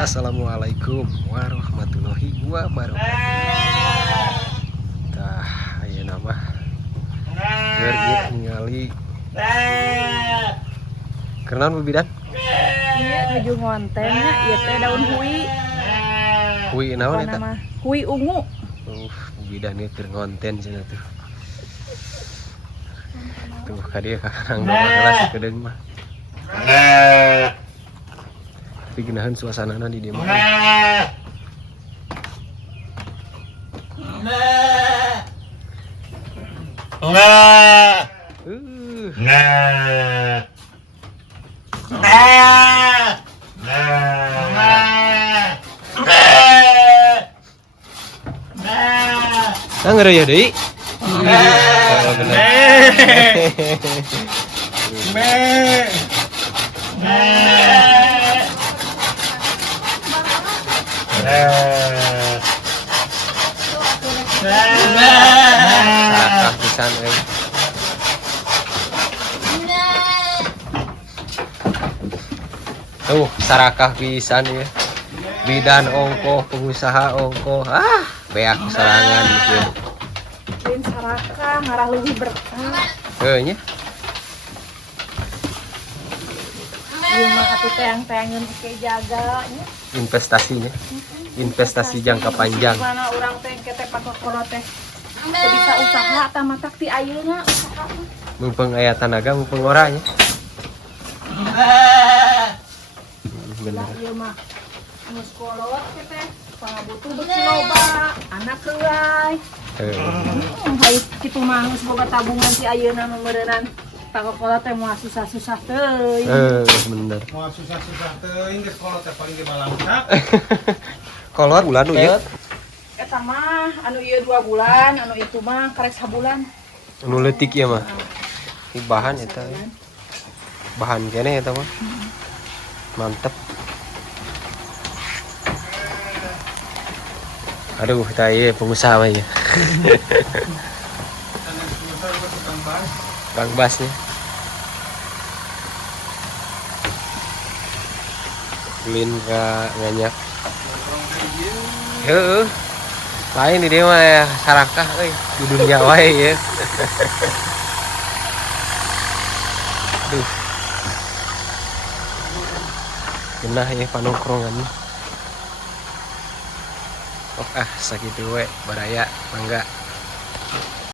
Assalamualaikum warahmatullahi wabarakatuh. Tah, aya nama keur ieu ningali keurnaon Bu Bidan? Iya, nuju ngontennya ieu teh daun hui. Hui naon eta? Hui ungu. Bu Bidan ieu keur ngonten cenah tuh. Tuh ka dieu kakang baheula si kedeung mah. Tapi geunaheun suasanana di dieu mah. Ngeureuyeuh ya deui. Oh bener. Sarakah pisan euy. Tuh, sarakah pisan ya. Bidan ongkoh, pengusaha ongkoh. Beak serangan gitu. Lain sarakah ngarah leuwih berkah. Heuh nya. Ieu mah atuh teang-teangeun oke jaga nya. Investasinya. Investasi jangka panjang. Mana urang teh kete pakokolo teh. Teu bisa usaha tah matak ti ayeuna usaha. Mumpung aya tanaga, mumpung ora nya. Bener. Ieu mah anu sekolot kete pangabutuh beuki loba, anak reuay. Hai kitu mah geus boga tabungan ti ayeuna nu meureunnan. Pakokolo teh moal susah-susah teuing. Bener. Moal susah-susah teuing geus kolot teh paling ge balangsak. Kolot bulan nu ieu. Eta mah anu ieu 2 bulan, anu itu mah karek sabulan. Nu leutik ieu mah. Ini bahan eta. Bahan keneh eta mah. Mantep. Aduh, kita ieu pengusaha mah ieu. Kang Bas nih. Ulin ka nganyak. Heueuh. Lain di dieu mah ya sarakah euy, di dunia wae ya. Aduh. Genah ya panongkrongan. Sakitu we baraya mangga.